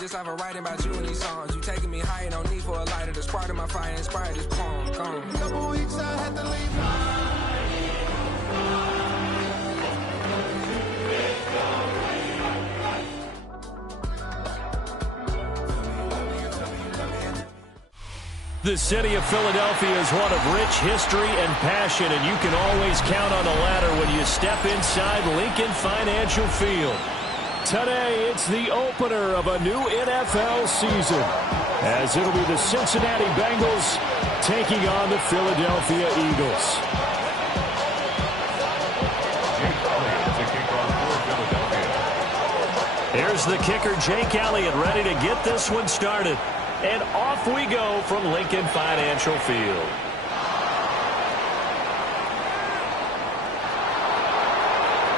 just off of writing about you in these songs. You taking me higher, no need for a lighter. The spark of my fire inspired this poem. Gone. Couple weeks I had to leave. The city of Philadelphia is one of rich history and passion, and you can always count on the ladder when you step inside Lincoln Financial Field. Today, it's the opener of a new NFL season, as it'll be the Cincinnati Bengals taking on the Philadelphia Eagles. Here's the kicker, Jake Elliott, ready to get this one started. And off we go from Lincoln Financial Field.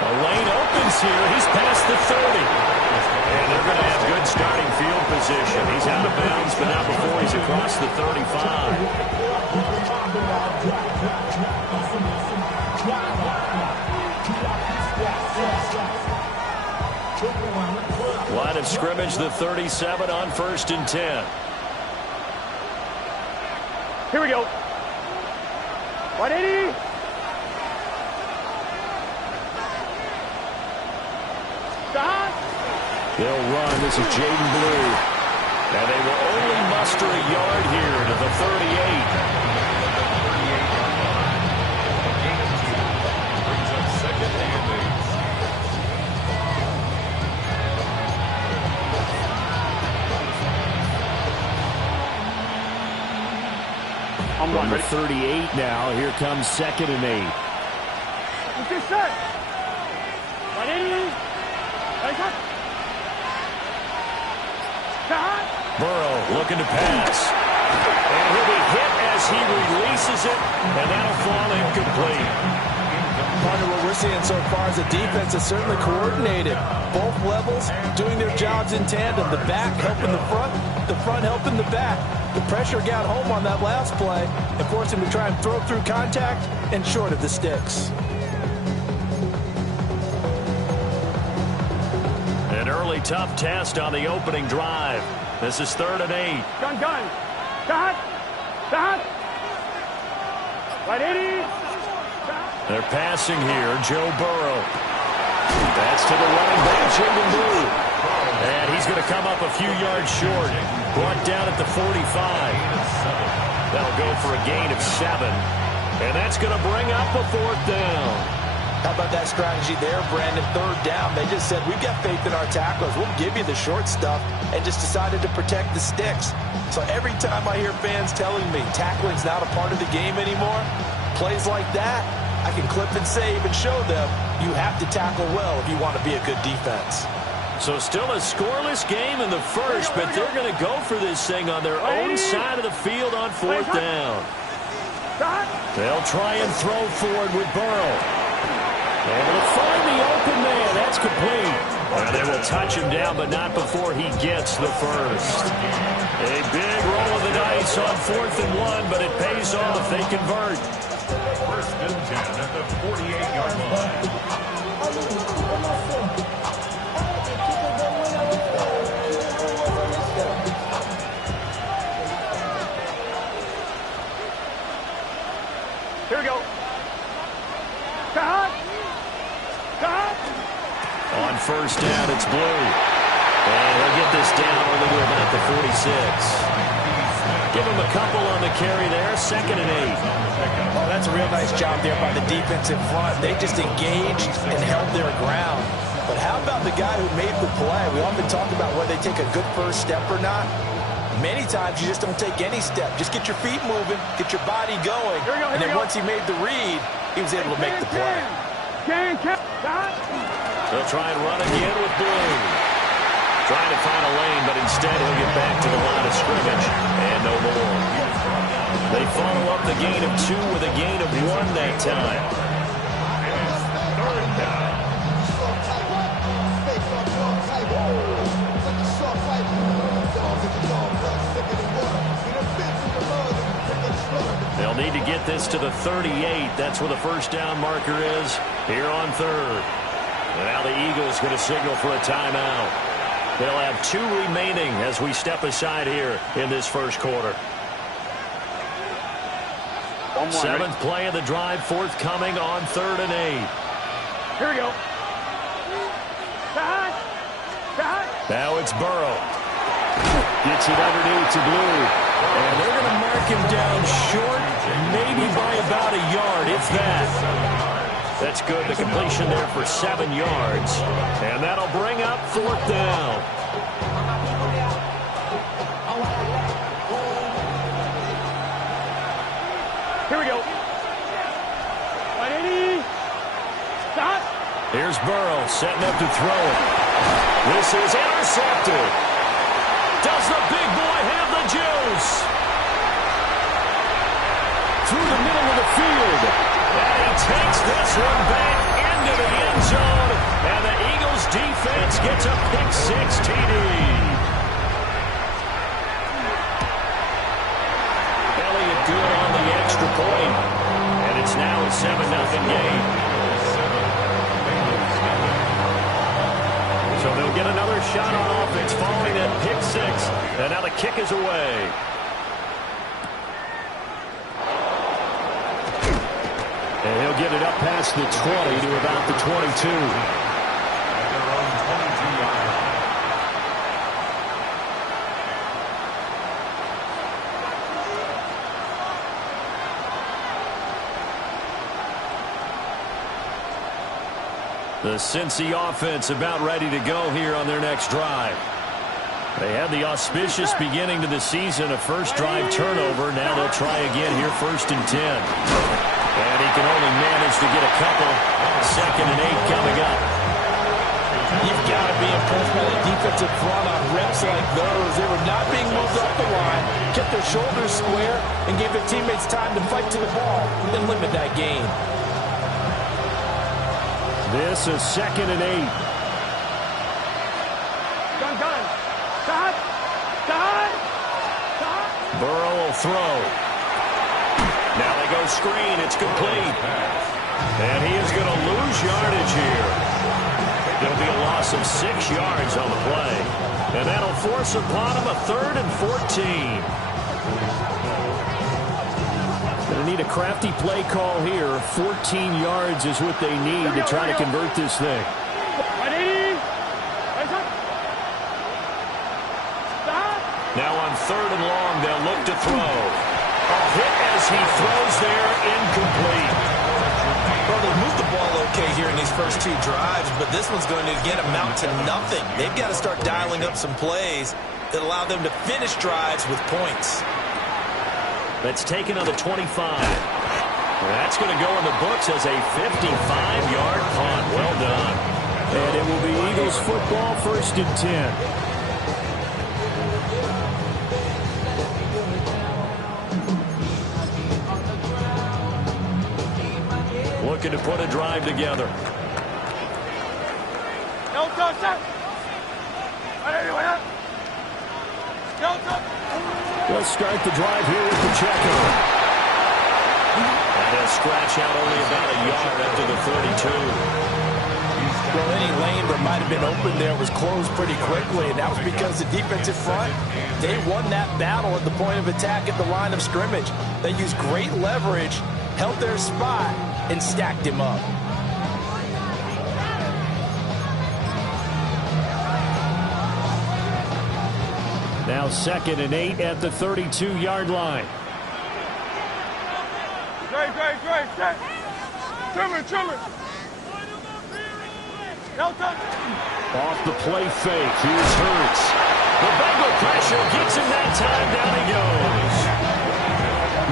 A lane opens here. He's past the 30. And they're going to have good starting field position. He's out of bounds, but not before he's across the 35. Line of scrimmage, the 37 on 1st and 10. Here we go. 180. Stop. They'll run. This is Jaden Blue. And they will only muster a yard here to the 38. Brings up second and 8. Number 38 now. Here comes 2nd and 8. What's this set? 180. Burrow looking to pass. And he'll be hit as he releases it, and that'll fall incomplete. Part of what we're seeing so far is a defense that's certainly coordinated. Both levels doing their jobs in tandem. The back helping the front helping the back. The pressure got home on that last play and forced him to try and throw through contact and short of the sticks. An early tough test on the opening drive. This is 3rd and 8. Gun. Stop. 180. They're passing here. Joe Burrow. That's to the running back, Jaden Blue. And he's going to come up a few yards short. Brought down at the 45. That'll go for a gain of 7. And that's going to bring up a 4th down. How about that strategy there, Brandon? 3rd down. They just said, we've got faith in our tacklers. We'll give you the short stuff, and just decided to protect the sticks. So every time I hear fans telling me tackling's not a part of the game anymore, plays like that, I can clip and save and show them you have to tackle well if you want to be a good defense. So still a scoreless game in the first, but they're going to go for this thing on their own side of the field on 4th down. They'll try and throw forward with Burrow. Able to find the open man. That's complete. And they will touch him down, but not before he gets the first. A big roll of the dice on 4th and 1, but it pays off if they convert. 1st and 10 at the 48-yard line. Here we go. Cut. On 1st down, it's Blue. And they'll get this down only to about the 46. Give him a couple on the carry there. 2nd and 8. Oh, that's a real nice job there by the defense in front. They just engaged and held their ground. But how about the guy who made the play? We often talk about whether they take a good first step or not. Many times you just don't take any step. Just get your feet moving, get your body going. And then once he made the read, he was able to make the play. They'll try and run again with Blue. Trying to find a lane, but instead he'll get back to the line of scrimmage. And no more. They follow up the gain of 2 with a gain of 1 that time. 3rd down. They'll need to get this to the 38. That's where the 1st down marker is here on 3rd. And now the Eagles going to signal for a timeout. They'll have 2 remaining as we step aside here in this first quarter. 7th play of the drive forthcoming on 3rd and 8. Here we go. Now it's Burrow. Gets it underneath to Blue. And they're going to mark him down short, maybe by about a yard, if that. That's good. The completion there for 7 yards. And that'll bring up 4th down. Here we go. 180. Stop. Here's Burrow setting up to throw it. This is intercepted. Does the big boy have the juice? Through the middle of the field. And he takes this one back into the end zone. And the Eagles defense gets a pick-6 TD. Elliott good on the extra point. And it's now a 7-0 game. So they'll get another shot on offense following that pick-6. And now the kick is away. And he'll get it up past the 20 to about the 22. The Cincy offense about ready to go here on their next drive. They had the auspicious beginning to the season, a first drive turnover. Now they'll try again here, 1st and 10. And he can only manage to get a couple. 2nd and 8 coming up. You've got to be impressed by the defensive front on reps like those. They were not being moved off the line, kept their shoulders square, and gave their teammates time to fight to the ball and limit that gain. This is 2nd and 8. Gun. Stop. Burrow will throw. Now they go screen. It's complete. And he is going to lose yardage here. There'll be a loss of 6 yards on the play. And that'll force upon him a 3rd and 14. Going to need a crafty play call here. 14 yards is what they need to try to convert this thing. Now on 3rd and long, they'll look to throw. A hit as he throws there, incomplete. Well, they moved the ball okay here in these first 2 drives, but this one's going to again amount to nothing. They've got to start dialing up some plays that allow them to finish drives with points. That's taken on the 25. That's going to go in the books as a 55-yard punt. Well done. And it will be Eagles football, 1st and 10. Looking to put a drive together. They'll start the drive here with the checker. And they'll scratch out only about a yard up to the 32. Well, any lane that might have been open there was closed pretty quickly, and that was because the defensive front, they won that battle at the point of attack at the line of scrimmage. They used great leverage, held their spot, and stacked him up. Now 2nd and 8 at the 32-yard line. Off the play fake, here's Hurts. The Bengal pressure gets him that time, down he goes.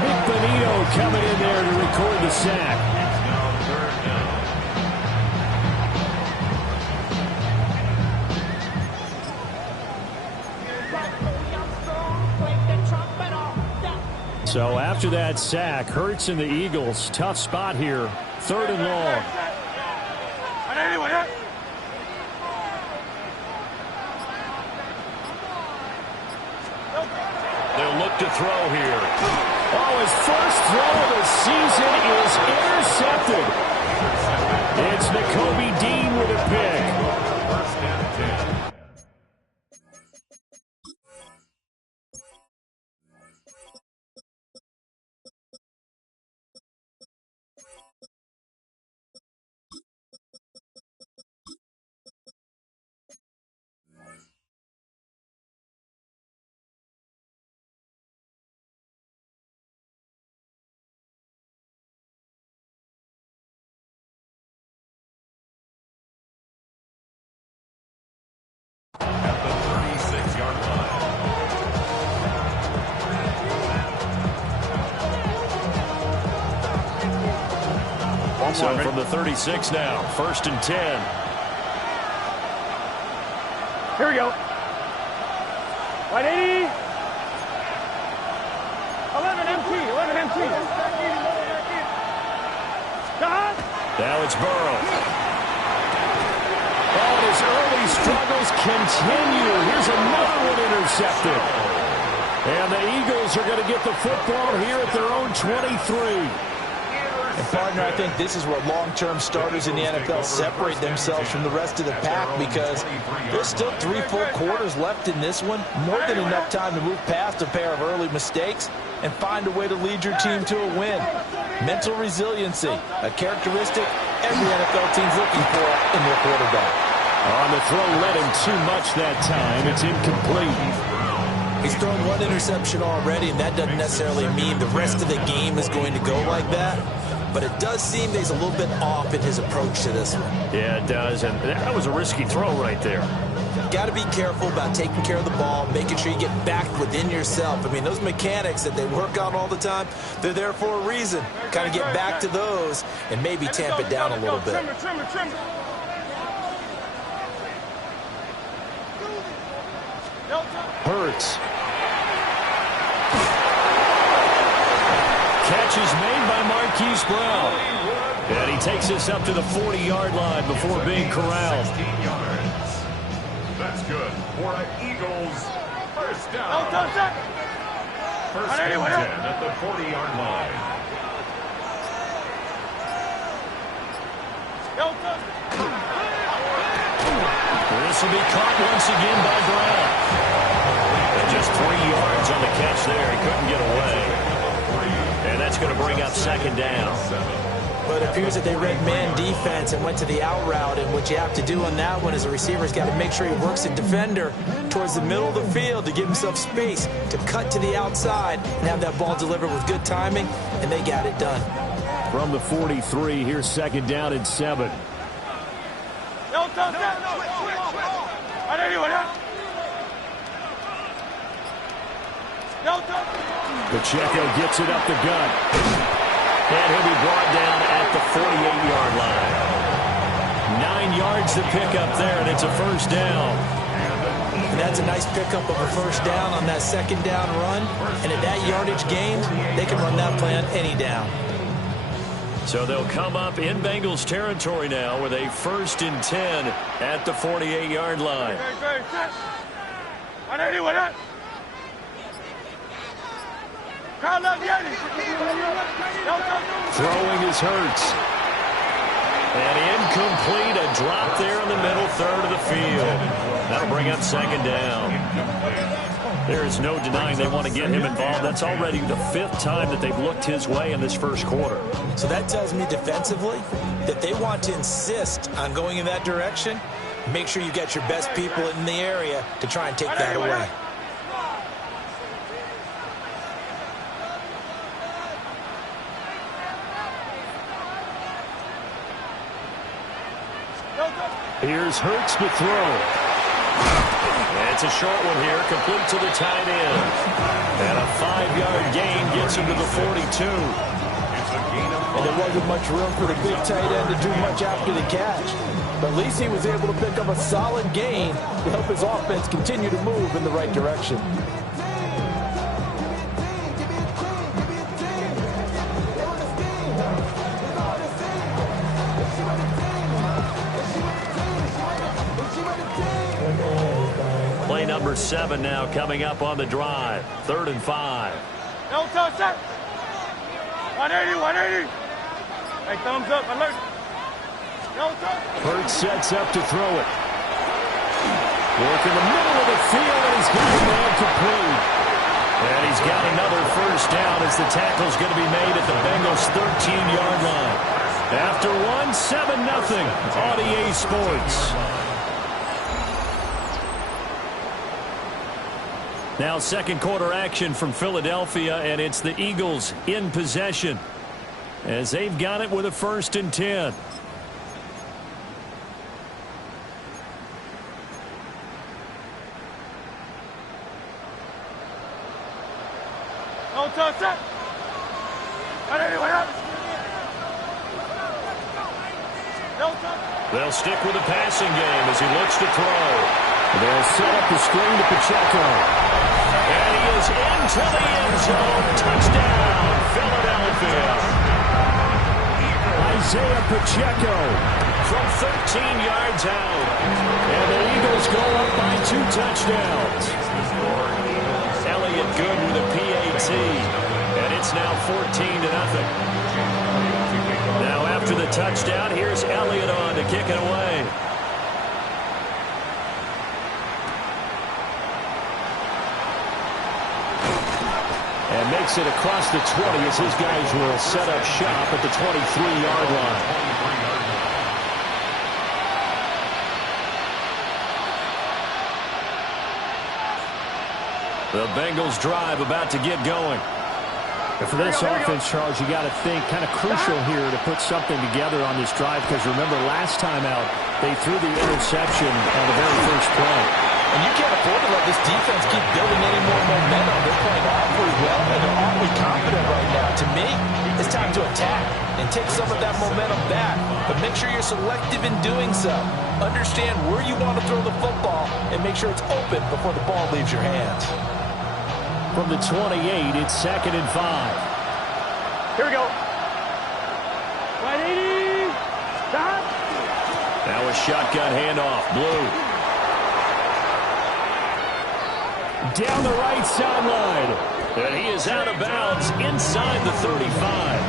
Nick Bonito coming in there to record the sack. So after that sack, Hurts and the Eagles, tough spot here, 3rd and long. They'll look to throw here. Oh, his first throw of the season is intercepted. It's Nakobe Dean with a pick. So from the 36 now, 1st and 10. Here we go. 180. 11 MT. 11 MT. Now it's Burrow. Oh, his early struggles continue. Here's another one intercepted. And the Eagles are going to get the football here at their own 23. And, partner, I think this is where long-term starters in the NFL separate themselves from the rest of the pack, because there's still 3 full quarters left in this one. More than enough time to move past a pair of early mistakes and find a way to lead your team to a win. Mental resiliency, a characteristic every NFL team's looking for in their quarterback. On the throw, led him too much that time. It's incomplete. He's thrown 1 interception already, and that doesn't necessarily mean the rest of the game is going to go like that. But it does seem that he's a little bit off in his approach to this one. Yeah, it does, and that was a risky throw right there. Got to be careful about taking care of the ball, making sure you get back within yourself. I mean, those mechanics that they work on all the time, they're there for a reason. Kind of get back to those and maybe tamp it down a little bit. Hurts. Catch is made by Marquise Brown. And he takes us up to the 40-yard line before being corralled. 16 yards. That's good for the Eagles. First down. First and 10 at the 40-yard line. This will be caught once again by Brown. And just 3 yards on the catch there. He couldn't get away. And that's going to bring up 2nd down. But it appears that they read man defense and went to the out route. And what you have to do on that one is a receiver's got to make sure he works a defender towards the middle of the field to give himself space to cut to the outside and have that ball delivered with good timing. And they got it done. From the 43, here's 2nd down and 7. Pacheco gets it up the gut. And he'll be brought down at the 48-yard line. 9 yards to pick up there, and it's a 1st down. And that's a nice pickup of a 1st down on that 2nd down run. And at that yardage gained, they can run that play on any down. So they'll come up in Bengals territory now with a 1st and 10 at the 48-yard line. Throwing is Hurts. And incomplete, a drop there in the middle third of the field. That'll bring up 2nd down. There is no denying they want to get him involved. That's already the 5th time that they've looked his way in this 1st quarter. So that tells me defensively that they want to insist on going in that direction. Make sure you get your best people in the area to try and take that away. Here's Hurts to throw. It's a short one here, complete to the tight end. And a 5-yard gain gets him to the 42. And there wasn't much room for the big tight end to do much after the catch. But at least he was able to pick up a solid gain to help his offense continue to move in the right direction. Play number 7 now coming up on the drive. 3rd and 5. No touch that. 180, 180. Hey, thumbs up, alert. No touch. Hurts sets up to throw it. Work in the middle of the field, and he's got it man complete. And he's got another 1st down as the tackle's going to be made at the Bengals' 13-yard line. After 7-0 on EA Sports. Now 2nd quarter action from Philadelphia, and it's the Eagles in possession as they've got it with a 1st and 10. No touch that. They'll stick with the passing game as he looks to throw. They'll set up the screen to Pacheco. And he is into the end zone. Touchdown, Philadelphia. Isaiah Pacheco from 13 yards out. And the Eagles go up by 2 touchdowns. Elliott good with a PAT. And it's now 14-0. Now after the touchdown, here's Elliott on to kick it away. And makes it across the 20 as his guys will set up shop at the 23-yard line. The Bengals drive about to get going. And for this offense, Charles, you got to think kind of crucial here to put something together on this drive, because remember last time out they threw the interception on the very first play. And you can't afford to let this defense keep building any more momentum. They're playing awfully well, and they're awfully confident right now. To me, it's time to attack and take some of that momentum back. But make sure you're selective in doing so. Understand where you want to throw the football and make sure it's open before the ball leaves your hands. From the 28, it's 2nd and 5. Here we go. 180. Stop. Now a shotgun handoff. Blue. Down the right sideline. And he is out of bounds inside the 35.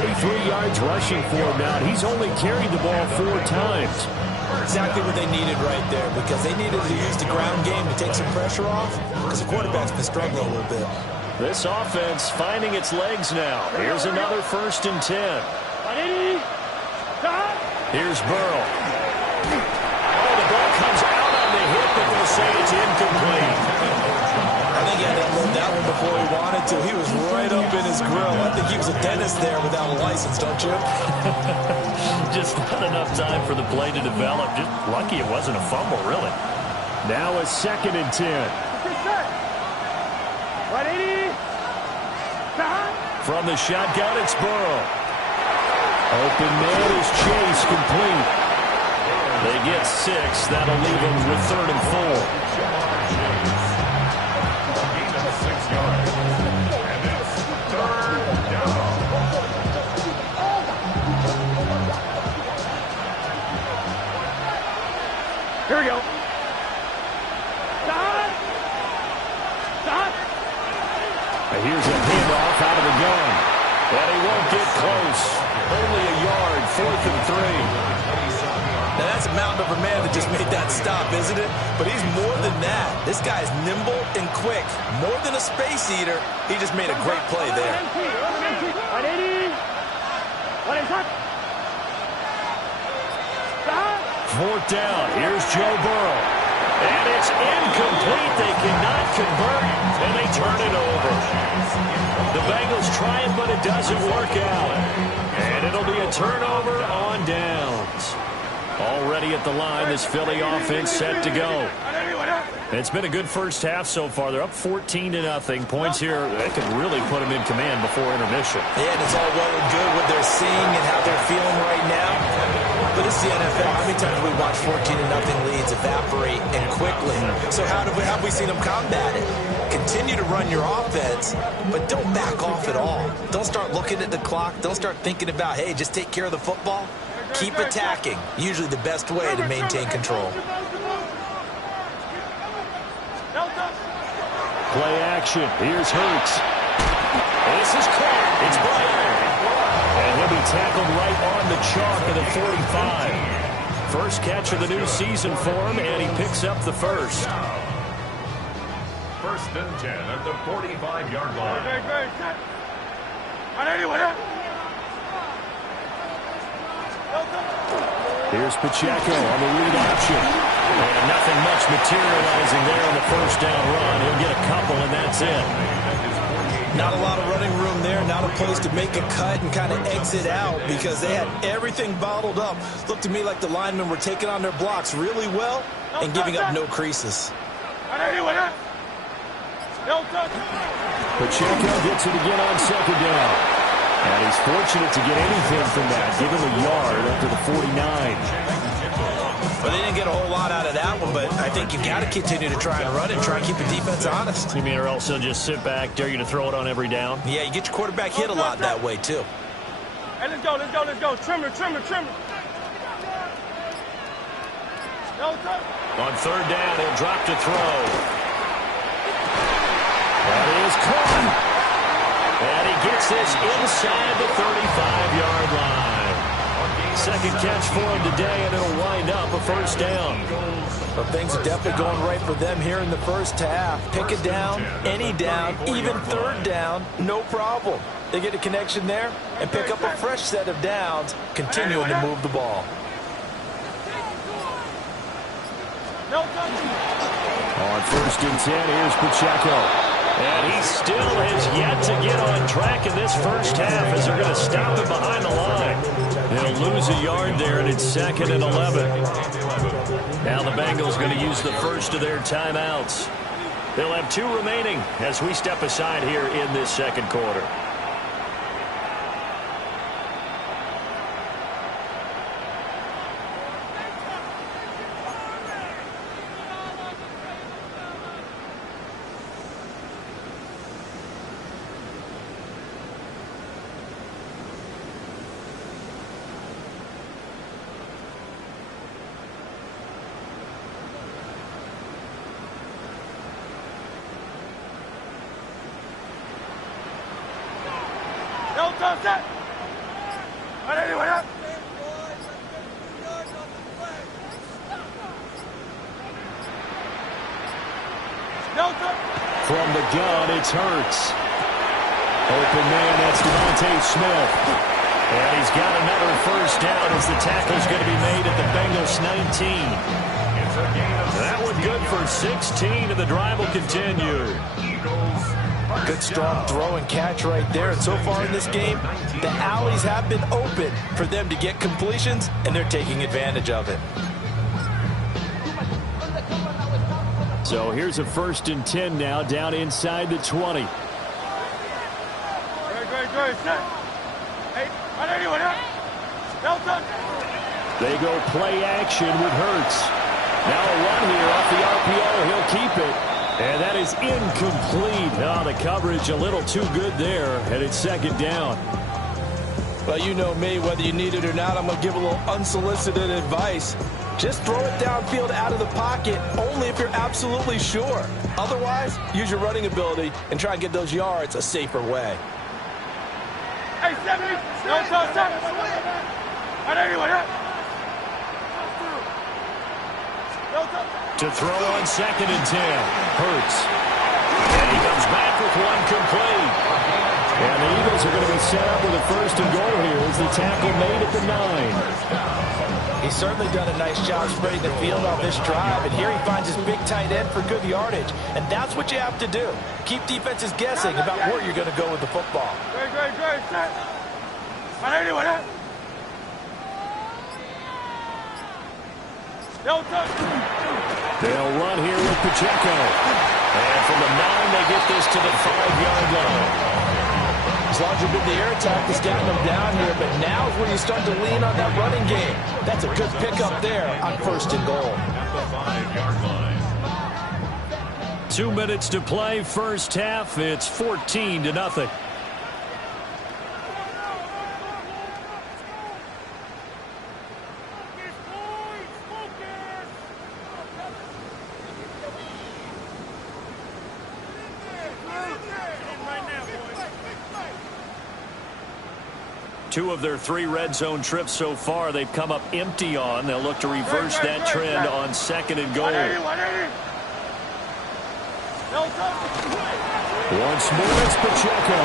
43 yards rushing for him now. He's only carried the ball 4 times. Exactly what they needed right there, because they needed to use the ground game to take some pressure off, because the quarterback's been struggling a little bit. This offense finding its legs now. Here's another 1st and 10. Here's Burrow. Oh, the ball comes out on the hip, and we'll say it's incomplete. I think he had to unload that one before he wanted to. He was right up in his grill. I think he was a dentist there without a license, don't you? Just not enough time for the play to develop. Just lucky it wasn't a fumble, really. Now a 2nd and 10. 180. From the shotgun, it's Burrow. Open man is Chase, complete. They get 6. That'll leave them with 3rd and 4. 6 yards. And it's 3rd down. Here we go. Stop. Stop. Here's a handoff out of the gun. And he won't get close. Only a yard, 4th and 3. Now that's a mountain of a man that just made that stop, isn't it? But he's more than that. This guy is nimble and quick. More than a space eater, he just made a great play there. 180. 180. 4th down. Here's Joe Burrow. And it's incomplete. They cannot convert, and they turn it over. The Bengals try it, but it doesn't work out. And it'll be a turnover on downs. Already at the line, this Philly offense set to go. It's been a good first half so far. They're up 14-0. Points here, they could really put them in command before intermission. Yeah, and it's all well and good what they're seeing and how they're feeling right now. But this is the NFL. How many times have we watched 14-0 leads evaporate and quickly? So how have we seen them combat it? Continue to run your offense, but don't back off at all. Don't start looking at the clock. Don't start thinking about, hey, just take care of the football. Keep attacking. Usually the best way to maintain control. Play action. Here's Hurts. This is caught. It's Bryant. And he'll be tackled right on the chalk of the 45. First catch of the new season for him, and he picks up the first. 1st and 10 at the 45-yard line. Here's Pacheco on the read option. And nothing much materializing there on the first down run. He'll get a couple, and that's it. Not a lot of running room there. Not a place to make a cut and kind of exit out because they had everything bottled up. Looked to me like the linemen were taking on their blocks really well and giving up no creases. Pacheco gets it again on 2nd down. And he's fortunate to get anything from that. Give him a yard up to the 49. Well, they didn't get a whole lot out of that one, but I think you've got to continue to try and run it, try and keep the defense honest. You mean or else they'll just sit back, dare you to throw it on every down? Yeah, you get your quarterback hit a lot that way, too. Hey, let's go, let's go, let's go. Trimmer, trimmer, trimmer. On third down, he'll drop to throw. That is caught. And he gets this inside the 35-yard line. Second catch for him today, and it'll wind up a first down. Well, things are definitely going right for them here in the first half. Pick it down, any down, even third down, no problem. They get a connection there and pick up a fresh set of downs, continuing to move the ball. On first and 10, here's Pacheco. And he still has yet to get on track in this first half as they're going to stop him behind the line. They'll lose a yard there, and it's 2nd and 11. Now the Bengals going to use the first of their timeouts. They'll have 2 remaining as we step aside here in this second quarter. From the gun, it's Hurts. Open man, that's Devontae Smith. And he's got another first down as the tackle's going to be made at the Bengals 19. That one good for 16, and the drive will continue. Good strong throw and catch right there. And so far in this game, the alleys have been open for them to get completions, and they're taking advantage of it. So here's a 1st and 10 now, down inside the 20. They go play action with Hurts. Now a run here off the RPO. He'll keep it. And that is incomplete. Oh, the coverage a little too good there, and it's 2nd down. Well, you know me, whether you need it or not, I'm going to give a little unsolicited advice. Just throw it downfield out of the pocket only if you're absolutely sure. Otherwise, use your running ability and try and get those yards a safer way. Hey, 70, no touch. To throw on 2nd and 10. Hurts. And he comes back with one complete. And the Eagles are going to be set up with a 1st and goal here as the tackle made at the 9. He's certainly done a nice job spreading the field on this drive, and here he finds his big tight end for good yardage. And that's what you have to do. Keep defenses guessing about where you're going to go with the football. Great, set. They'll run here with Pacheco. And from the 9, they get this to the 5-yard line. As long as you've been the air attack that's gotten them down here, but now is where you start to lean on that running game. That's a good pickup there on 1st and goal. 2 minutes to play, first half. It's 14-0. Two of their 3 red zone trips so far, they've come up empty on. They'll look to reverse that trend on 2nd and goal. Once more, it's Pacheco.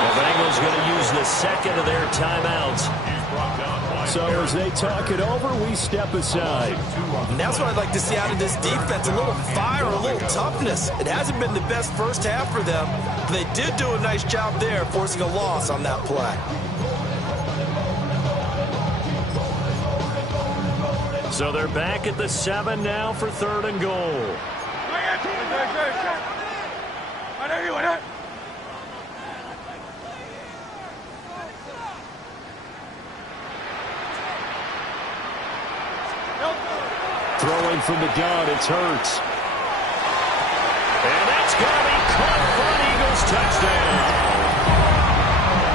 The Bengals going to use the 2nd of their timeouts. So as they talk it over, we step aside. And that's what I'd like to see out of this defense. A little fire, a little toughness. It hasn't been the best first half for them, but they did do a nice job there, forcing a loss on that play. So they're back at the 7 now for 3rd and goal. throwing from the gun. It's Hurts. And that's going to be caught for an Eagles touchdown.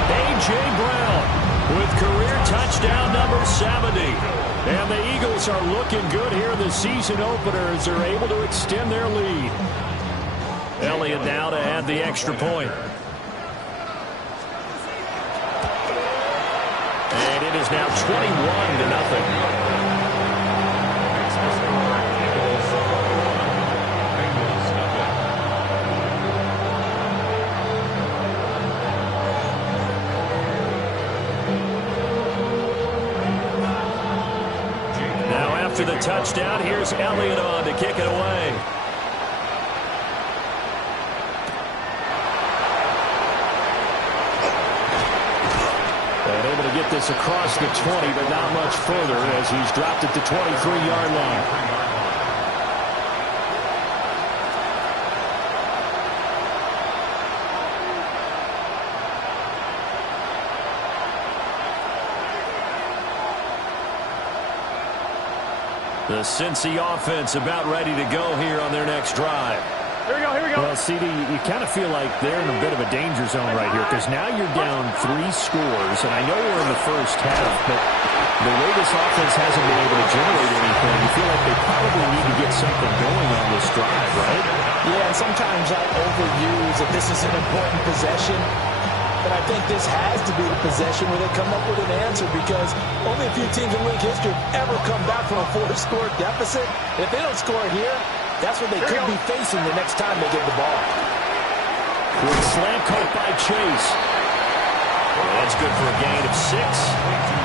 A.J. Brown with career touchdown number 70. And the Eagles are looking good here in the season opener as they're able to extend their lead. Elliott now to add the extra point. And it is now 21-0. After the touchdown, here's Elliott on to kick it away. And able to get this across the 20, but not much further as he's dropped it to 23-yard line. The Cincy offense about ready to go here on their next drive. Here we go. Well, CD, you kind of feel like they're in a bit of a danger zone right here because now you're down 3 scores, and I know we're in the first half, but the way this offense hasn't been able to generate anything, you feel like they probably need to get something going on this drive, right? Yeah, and sometimes I overuse that this is an important possession. But I think this has to be the possession where they come up with an answer because only a few teams in league history have ever come back from a 4-score deficit. And if they don't score here, that's what they could be facing the next time they get the ball. With slant caught by Chase. Well, that's good for a gain of 6.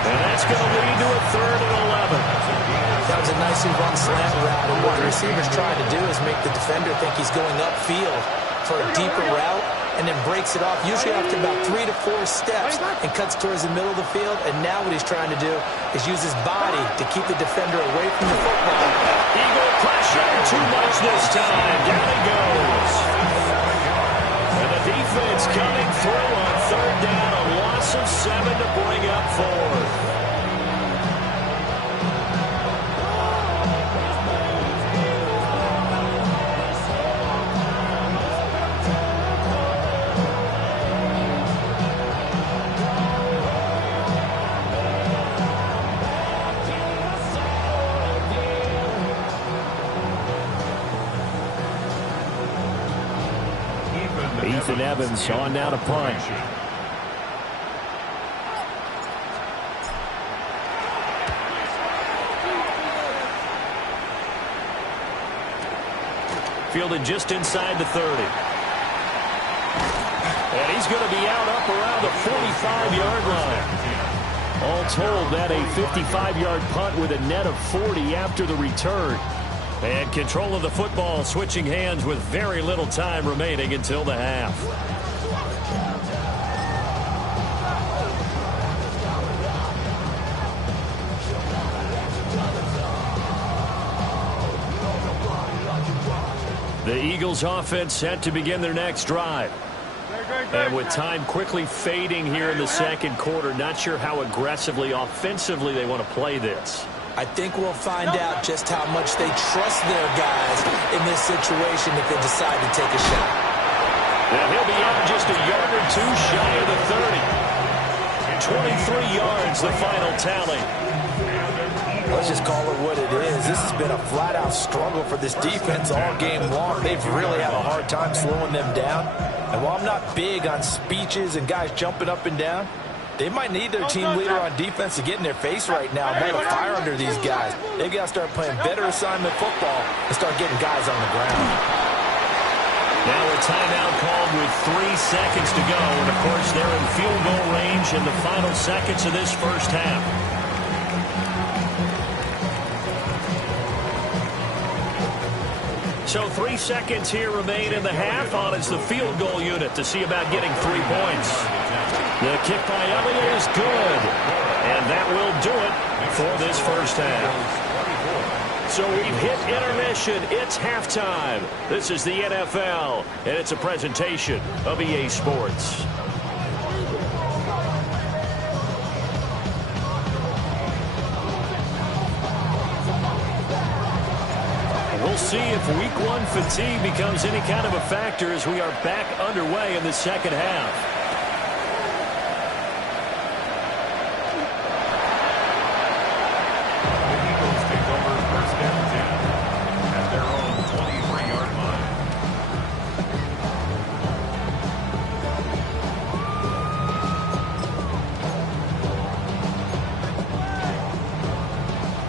And that's going to lead to a 3rd and 11. That was a nicely run slant route. And what the receiver's trying to do is make the defender think he's going upfield for a deeper route, and then breaks it off, usually after about 3 to 4 steps, and cuts towards the middle of the field. And now what he's trying to do is use his body to keep the defender away from the football. Eagle pressure, too much this time. Down he goes. And the defense coming through on 3rd down, a loss of 7 to bring up 4th. Ethan Evans on now to punt. Fielded just inside the 30. And he's going to be out up around the 45-yard line. All told, that a 55-yard punt with a net of 40 after the return. And control of the football switching hands with very little time remaining until the half. The Eagles offense set to begin their next drive. And with time quickly fading here in the second quarter, not sure how aggressively, offensively they want to play this. I think we'll find out just how much they trust their guys in this situation if they decide to take a shot. And he'll be out just a yard or 2 shy of the 30. 23 yards, the final tally. Let's just call it what it is. This has been a flat-out struggle for this defense all game long. They've really had a hard time slowing them down. And while I'm not big on speeches and guys jumping up and down, they might need their team leader on defense to get in their face right now and light a fire under these guys. They've got to start playing better assignment football and start getting guys on the ground. Now a timeout called with 3 seconds to go. And, of course, they're in field goal range in the final seconds of this first half. So 3 seconds here remain in the half. On is the field goal unit to see about getting 3 points. The kick by Elliott is good. And that will do it for this first half. So we've hit intermission. It's halftime. This is the NFL, and it's a presentation of EA Sports. we'll see if week one fatigue becomes any kind of a factor as we are back underway in the second half. The Eagles take over first and 10 at their own 23-yard line.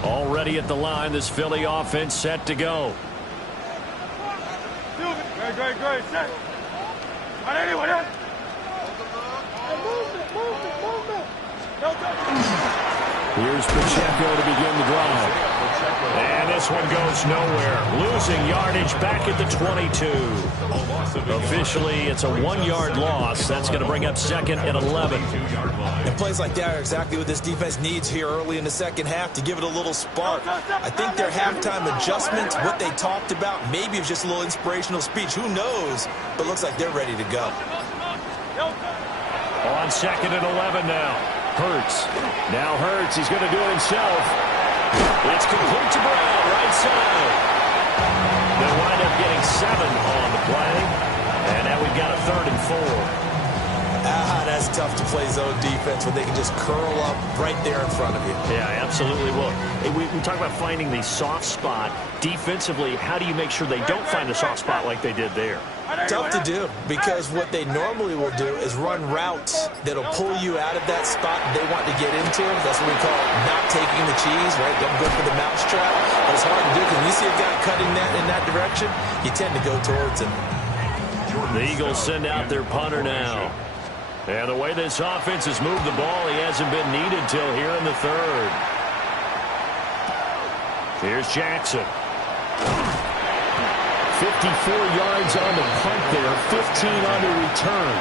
Already at the line, this Philly offense set to go. Great. Set. 180, 180. Here's Pacheco to begin the drive. And this one goes nowhere. Losing yardage back at the 22. Officially, it's a 1-yard loss. That's going to bring up second and 11. And plays like that are exactly what this defense needs here early in the second half to give it a little spark. I think their halftime adjustments, what they talked about, maybe it was just a little inspirational speech. Who knows? But looks like they're ready to go. On second and 11 now. Hurts. Now Hurts. He's going to do it himself. It's complete to Brown, right side. They'll wind up getting 7 on the play. And now we've got a 3rd and 4. That's tough to play zone defense when they can just curl up right there in front of you. Yeah, absolutely. Well, we talk about finding the soft spot. Defensively, how do you make sure they don't find a soft spot like they did there? Tough to do, because what they normally will do is run routes that'll pull you out of that spot they want to get into. That's what we call not taking the cheese, right? Don't go for the mousetrap. But it's hard to do because when you see a guy cutting that in that direction, you tend to go towards him. The Eagles send out their punter now. And the way this offense has moved the ball, he hasn't been needed till here in the 3rd. Here's Jackson. 54 yards on the punt there, 15 on the return.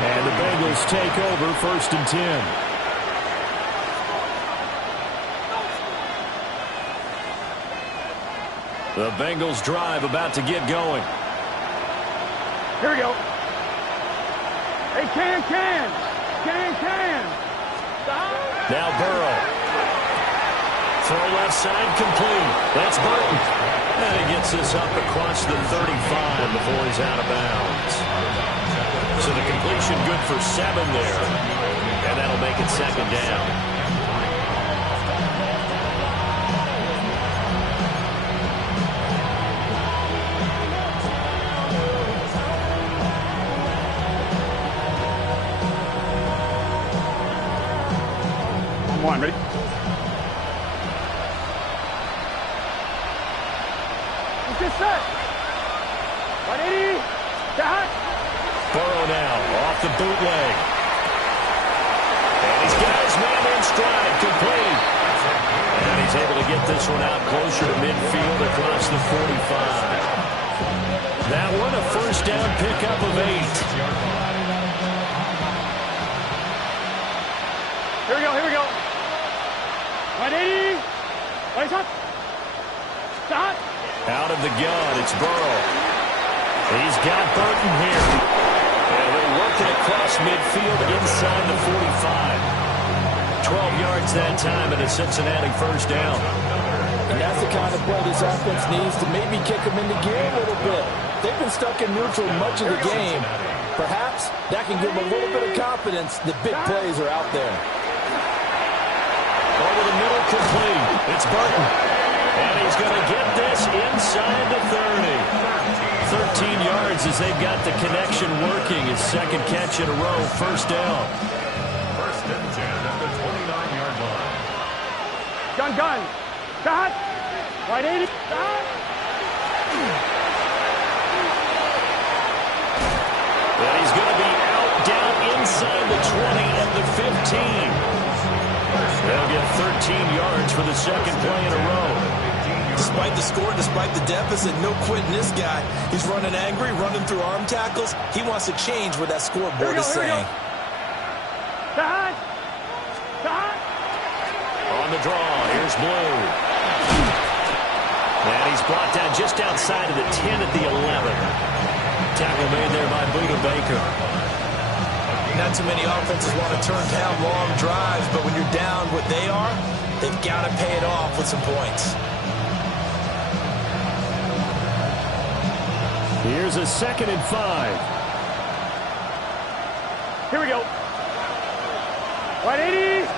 And the Bengals take over 1st and 10. The Bengals drive about to get going. Here we go. Hey, can. Now Burrow. Throw left side complete. That's Burton. And he gets this up across the 35 before he's out of bounds. So the completion good for 7 there. And that'll make it 2nd down. One, ready? Get set. 180. Shot. Burrow now off the bootleg. And he's got his man in stride, complete. And he's able to get this one out closer to midfield across the 45. That one a 1st down pickup of 8. Here we go. 180. Right up. Stop. Out of the gun, it's Burrow. He's got Burton here. And they're working across midfield inside the 45. 12 yards that time and a Cincinnati 1st down. And that's the kind of play this offense needs to maybe kick them into gear a little bit. They've been stuck in neutral much of the game. Perhaps that can give them a little bit of confidence that big plays are out there. Over the middle, complete. It's Burton. And he's going to get this inside the 30. 13 yards as they've got the connection working. His 2nd catch in a row, 1st down. 1st and 10 at the 29-yard line. Gun. Shot. 180. Shot. And he's going to be out, down inside the 20 and the 15. They'll get 13 yards for the 2nd play in a row. Despite the score, despite the deficit, no quitting this guy. He's running angry, running through arm tackles. He wants to change what that scoreboard is saying. Shot. On the draw, here's Blue. And he's brought down just outside of the 10 at the 11. Tackle made there by Buda Baker. Not too many offenses want to turn down long drives, but when you're down what they are, they've got to pay it off with some points. Here's a 2nd and 5. Here we go. 180.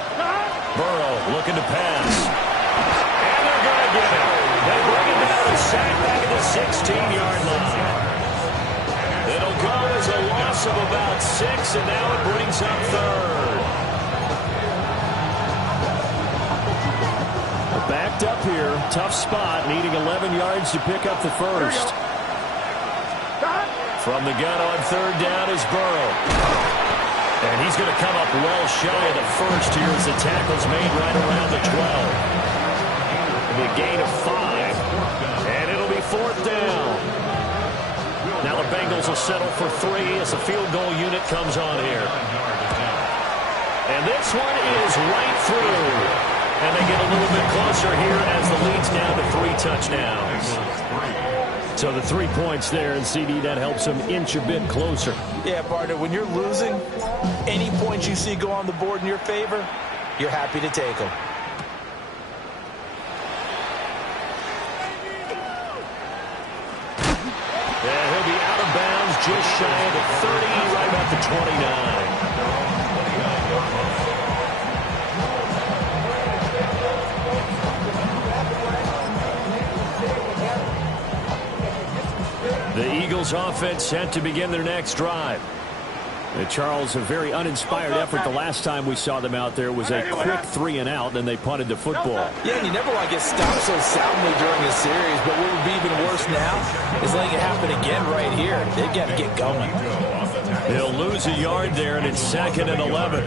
Burrow looking to pass. And they're going to get it. They bring him down and sack back at the 16-yard line. It'll go as a loss of about 6, and now it brings up 3rd. Backed up here. Tough spot. Needing 11 yards to pick up the first. From the gun on 3rd down is Burrow. And he's going to come up well shy of the first here as the tackle's made right around the 12. A gain of 5. And it'll be 4th down. Now the Bengals will settle for 3 as the field goal unit comes on here. And this one is right through. And they get a little bit closer here as the lead's down to 3 touchdowns. So the 3 points there, and CD, that helps them inch a bit closer. Yeah, partner, when you're losing, any points you see go on the board in your favor, you're happy to take them. And he'll be out of bounds just shy of the 30, right about the 29. The Eagles offense set to begin their next drive. Charles, a very uninspired effort the last time we saw them out there was a quick 3 and out, and they punted the football. Yeah, and you never want to get stopped so soundly during the series, but what would be even worse now is letting it happen again right here. They've got to get going. They'll lose a yard there, and it's 2nd and 11.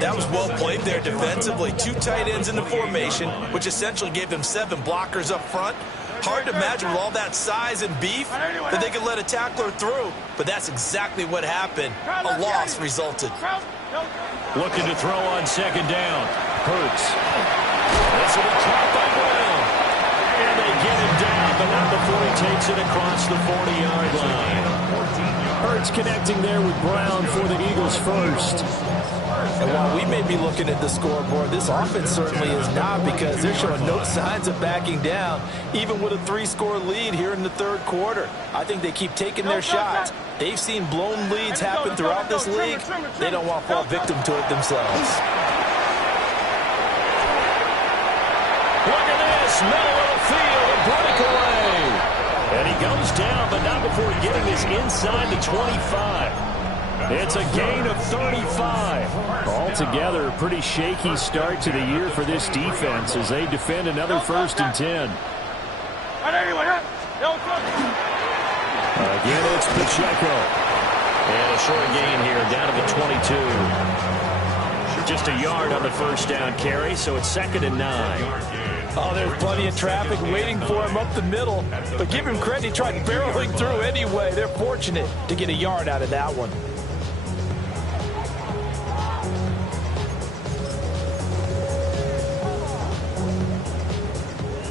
That was well played there defensively. 2 tight ends in the formation, which essentially gave them 7 blockers up front. Hard to imagine with all that size and beef that they could let a tackler through, but that's exactly what happened. A loss resulted. Looking to throw on 2nd down. Hurts. This will be caught by Brown. And they get him down, but not before he takes it across the 40-yard line. Hurts connecting there with Brown for the Eagles first. And while we may be looking at the scoreboard, this offense certainly is not, because they're showing no signs of backing down, even with a 3-score lead here in the 3rd quarter. I think they keep taking their shots. They've seen blown leads happen throughout this league. They don't want to fall victim to it themselves. Look at this, middle of the field, a breakaway. And he goes down, but not before getting this inside the 25. It's a gain of 35. Altogether, a pretty shaky start to the year for this defense as they defend another 1st and 10. Again, it's Pacheco. And a short gain here, down to the 22. Just a yard on the 1st down carry, so it's 2nd and 9. Oh, there's plenty of traffic waiting for him up the middle. But give him credit, he tried barreling through anyway. They're fortunate to get a yard out of that one.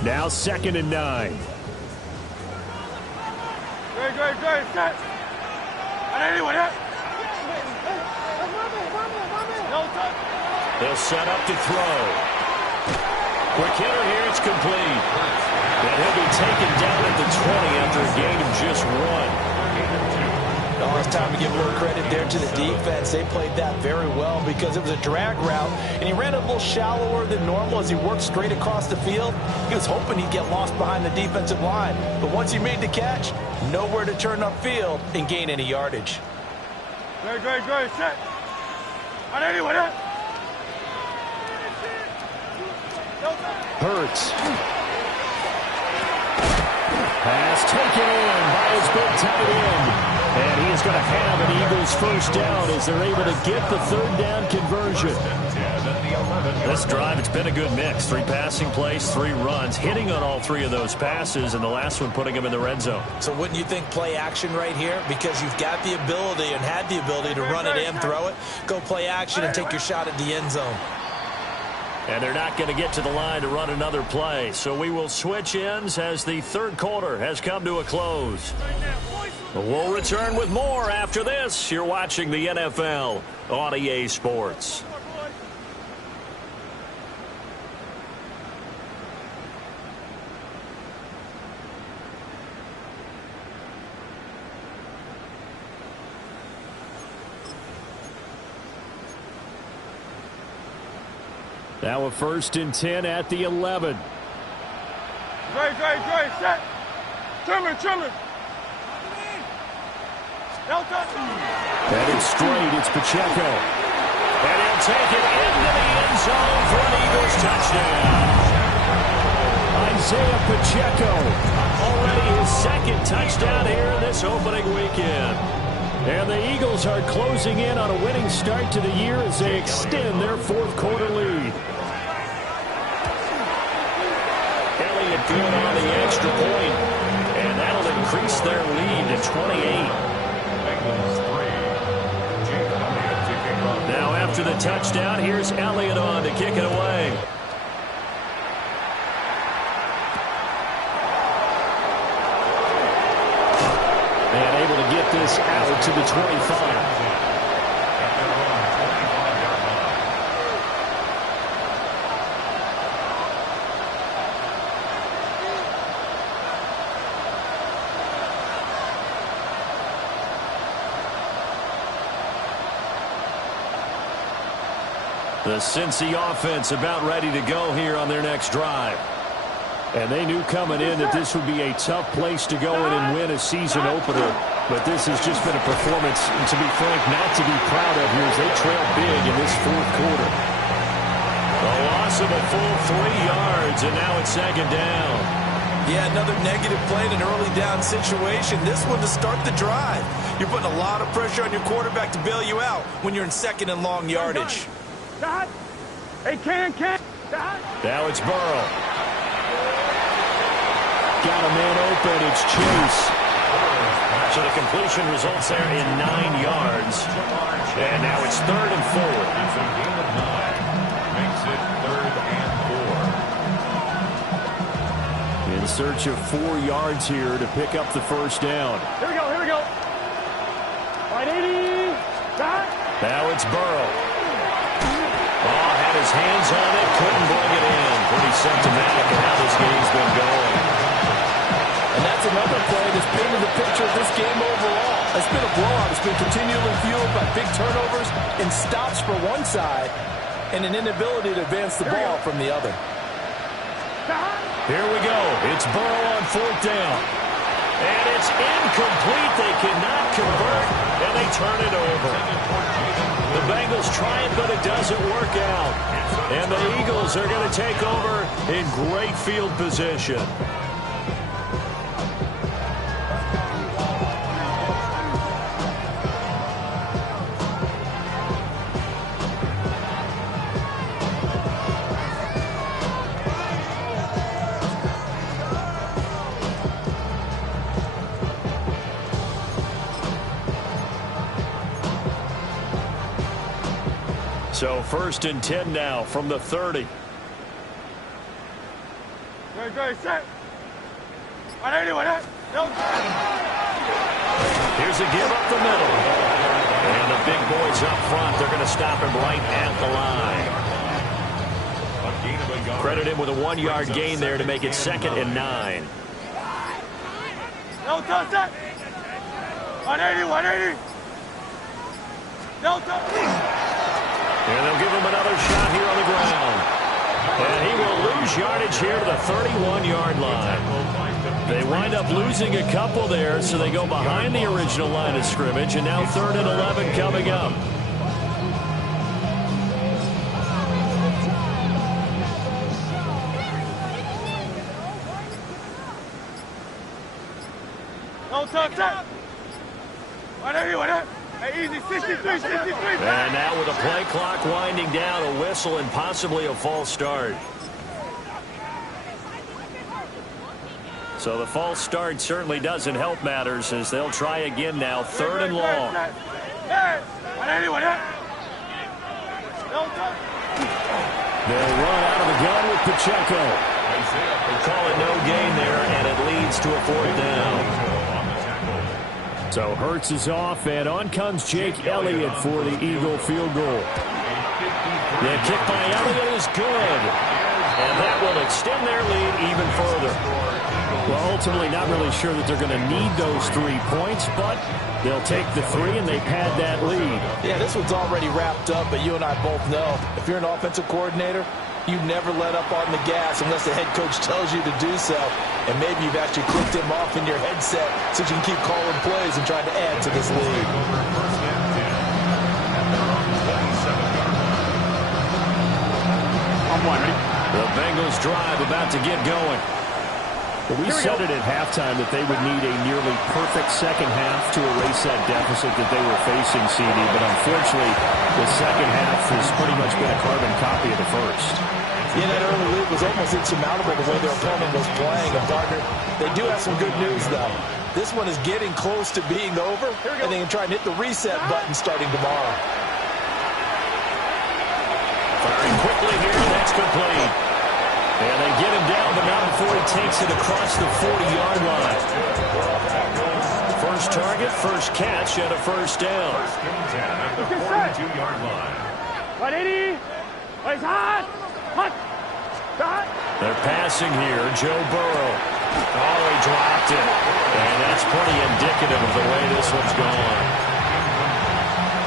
Now 2nd and 9. Great. Set. They'll set up to throw. Quick hitter here, it's complete. And he'll be taken down at the 20 after a gain of just 1. Oh, it's time to give a little credit there to the defense. They played that very well because it was a drag route, and he ran a little shallower than normal as he worked straight across the field. He was hoping he'd get lost behind the defensive line, but once he made the catch, nowhere to turn upfield and gain any yardage. Great. Set. Hurts. Pass taken in by his big tight end. And he is going to have an Eagles 1st down as they're able to get the 3rd down conversion. This drive, it's been a good mix. 3 passing plays, 3 runs, hitting on all 3 of those passes, and the last one putting him in the red zone. So wouldn't you think play action right here? Because you've got the ability and had the ability to run it and throw it. Go play action and take your shot at the end zone. And they're not going to get to the line to run another play. So we will switch ends as the 3rd quarter has come to a close. We'll return with more after this. You're watching the NFL on EA Sports. Now a 1st and 10 at the 11. Dre, set. Trimmer. And it's straight. It's Pacheco. And he'll take it into the end zone for an Eagles touchdown. Isaiah Pacheco, already his 2nd touchdown here in this opening weekend. And the Eagles are closing in on a winning start to the year as they extend their 4th quarter lead. Elliott good on the extra point, and that'll increase their lead to 28. Now after the touchdown, here's Elliott on to kick it away. And able to get this out to the 25. The Cincy offense about ready to go here on their next drive. And they knew coming in that this would be a tough place to go in and win a season opener. But this has just been a performance, to be frank, not to be proud of here as they trail big in this 4th quarter. A loss of a full 3 yards, and now it's 2nd down. Yeah, another negative play in an early down situation. This one to start the drive. You're putting a lot of pressure on your quarterback to bail you out when you're in 2nd and long yardage. Hey, can. Now it's Burrow. Got a man open. It's Chase. So the completion results there in 9 yards. And now it's 3rd and 4. Makes it 3rd and 4. In search of 4 yards here to pick up the 1st down. Here we go. 180. Now it's Burrow. Had his hands on it, couldn't bring it in. Pretty symptomatic of how this game's been going. And that's another play that's painted the picture of this game overall. It's been a blowout. It's been continually fueled by big turnovers and stops for one side and an inability to advance the ball from the other. Here we go. It's Burrow on 4th down. And it's incomplete. They cannot convert, and they turn it over. The Bengals try it, but it doesn't work out. And the Eagles are going to take over in great field position. So 1st and 10 now from the 30. Set. 180. Here's a give up the middle. And the big boys up front, they're going to stop him right at the line. Credit him with a 1-yard gain there to make it 2nd and 9. No touch that. 180. No touch. And they'll give him another shot here on the ground. And he will lose yardage here to the 31-yard line. They wind up losing a couple there, so they go behind the original line of scrimmage, and now 3rd and 11 coming up. No touch that. 180. Hey, easy, 63. And now with a play clock winding down, a whistle and possibly a false start. So the false start certainly doesn't help matters as they'll try again now, 3rd and long. They'll run out of the gun with Pacheco. They call it no gain there, and it leads to a 4th down. So Hurts is off, and on comes Jake Elliott for the Eagle field goal. The kick by Elliott is good, and that will extend their lead even further. Well, ultimately not really sure that they're going to need those 3 points, but they'll take the 3, and they've had that lead. Yeah, this one's already wrapped up, but you and I both know if you're an offensive coordinator, You never let up on the gas unless the head coach tells you to do so. And maybe you've actually clicked him off in your headset so you can keep calling plays and trying to add to this lead. The Bengals drive about to get going. Well, we said it at halftime that they would need a nearly perfect second half to erase that deficit that they were facing, CD. But unfortunately, the second half has pretty much been a carbon copy of the first. Yeah, that early lead was almost insurmountable the way their opponent was playing. And, partner, they do have some good news, though. This one is getting close to being over, and they can try and hit the reset button starting tomorrow. Firing quickly here, and that's complete. And they get him down, but not before he takes it across the 40-yard line. First target, first catch, and a first down. First and 10 at the 42-yard line. 180. It's hot. Hot. Hot. They're passing here, Joe Burrow. Oh, he dropped it. And that's pretty indicative of the way this one's gone.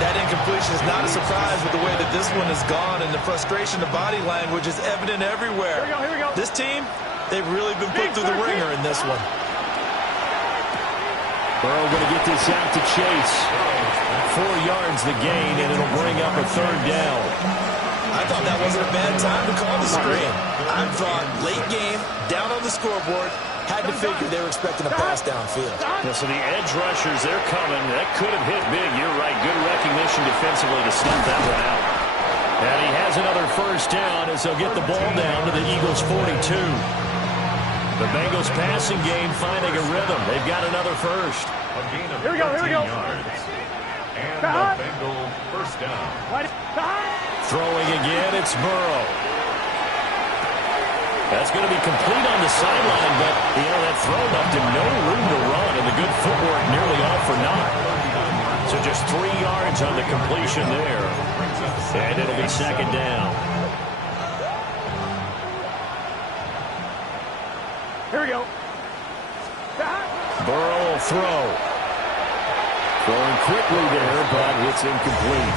That incompletion is not a surprise with the way that this one has gone, and the frustration, the body language is evident everywhere. Here we go. This team, they've really been put through the ringer in this one. Burrow going to get this out to Chase. 4 yards the gain, and it'll bring up a third down. I thought that wasn't a bad time to call the screen. I thought late game, down on the scoreboard, had to figure they were expecting a pass downfield. Yeah, so the edge rushers, they're coming. That could have hit big. You're right. Good recognition defensively to snuff that one out. And he has another first down as they'll get the ball down to the Eagles' 42. The Bengals passing game finding a rhythm. They've got another first. A gain of Here we go. 13 yards. And the Bengal first down. Throwing again, it's Burrow. That's going to be complete on the sideline, but, that throw left him no room to run, and the good footwork nearly all for naught. So just 3 yards on the completion there, and it'll be second down. Here we go. Burrow will throw. Throwing quickly there, but it's incomplete.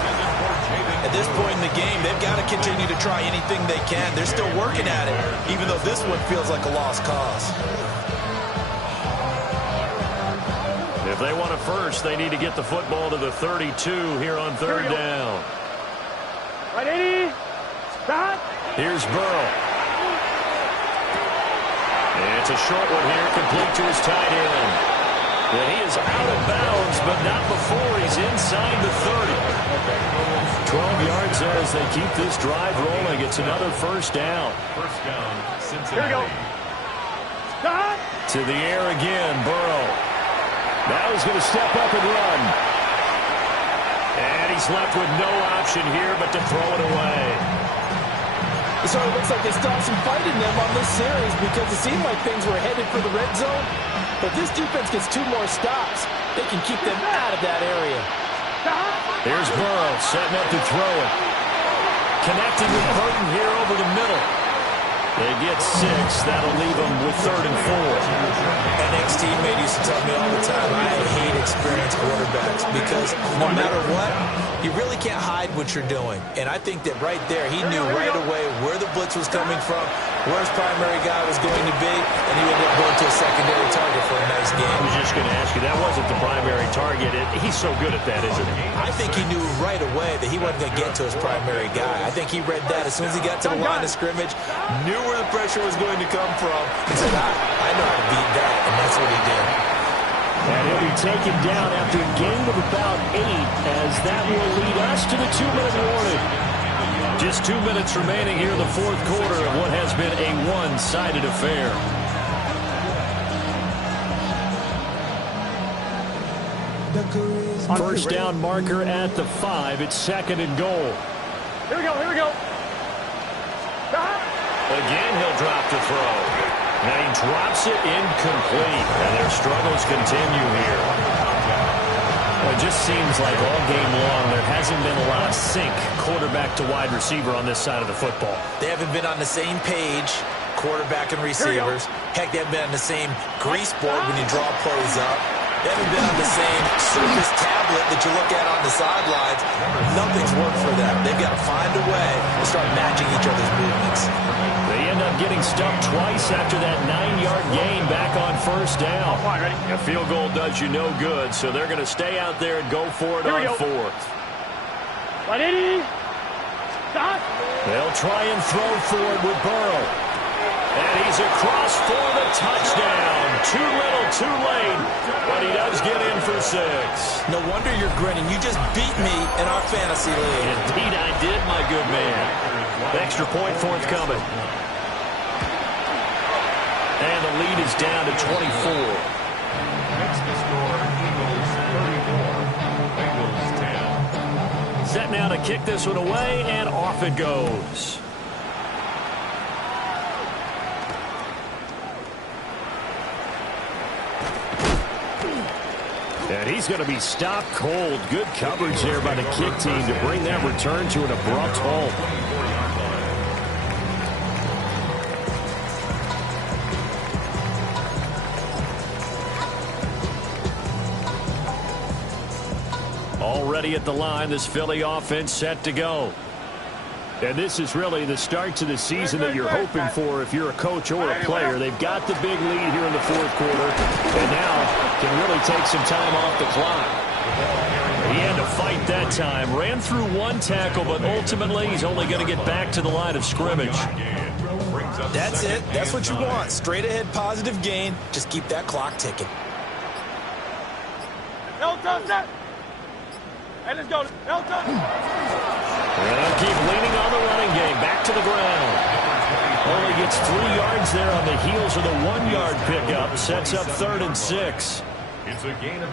At this point in the game, they've got to continue to try anything they can. They're still working at it, even though this one feels like a lost cause. If they want a first, they need to get the football to the 32 here on third down. 180. Stop. Here's Burrow. And it's a short one here, complete to his tight end. And he is out of bounds, but not before he's inside the 30. 12 yards there as they keep this drive rolling. It's another first down. First down, Cincinnati. Here we go. Stop. To the air again, Burrow. Now he's going to step up and run. And he's left with no option here but to throw it away. So it looks like they still have some fight in them on this series because it seemed like things were headed for the red zone. But this defense gets 2 more stops. They can keep them out of that area. Here's Burrow setting up to throw it. Connecting with Burton here over the middle. They get 6. That'll leave them with 3rd and 4. An ex-teammate used to tell me all the time, I hate experienced quarterbacks because no matter what, you really can't hide what you're doing. And I think that right there, he knew right away where the blitz was coming from, where his primary guy was going to be, and he ended up going to a secondary target for a nice game. I was just going to ask you, that wasn't the primary target. He's so good at that, isn't he? I think he knew right away that he wasn't going to get to his primary guy. I think he read that as soon as he got to the line of scrimmage, knew where the pressure was going to come from, and said, I know how to beat that, and that's what he did. And he'll be taken down after a gain of about 8, as that will lead us to the 2-minute warning. Just 2 minutes remaining here in the fourth quarter of what has been a one-sided affair. First down marker at the 5. It's 2nd and goal. Here we go. Stop. Again, he'll drop to throw. Now he drops it incomplete, and their struggles continue here. Well, it just seems like all game long there hasn't been a lot of sync quarterback to wide receiver on this side of the football. They haven't been on the same page, quarterback and receivers. Heck, they haven't been on the same grease board when you draw plays up. They haven't been on the same surface tablet that you look at on the sidelines. Nothing's worked for them. They've got to find a way to start matching each other's movements. They end up getting stuffed twice after that 9-yard gain back on first down. Come on, ready? A field goal does you no good, so they're going to stay out there and go for it on fourth. 180. Stop. They'll try and throw for it with Burrow. And he's across for the touchdown. Too little, too late, but he does get in for 6. No wonder you're grinning. You just beat me in our fantasy league. Indeed I did, my good man. Extra point forthcoming. And the lead is down to 24. Next to score, Eagles 34, Bengals 10. Set now to kick this one away, and off it goes. And he's going to be stopped cold. Good coverage there by the kick team to bring that return to an abrupt halt. Already at the line, this Philly offense set to go. And this is really the start to the season that you're hoping for if you're a coach or a player. They've got the big lead here in the fourth quarter, and now can really take some time off the clock. He had to fight that time. Ran through one tackle, but ultimately he's only going to get back to the line of scrimmage. That's it. That's what you want. Straight ahead positive gain. Just keep that clock ticking. No touch that. Hey, let's go. No touch. And they'll keep leaning on the running game. Back to the ground. Only gets 3 yards there on the heels of the 1-yard pickup. Sets up 3rd and 6. It's a gain of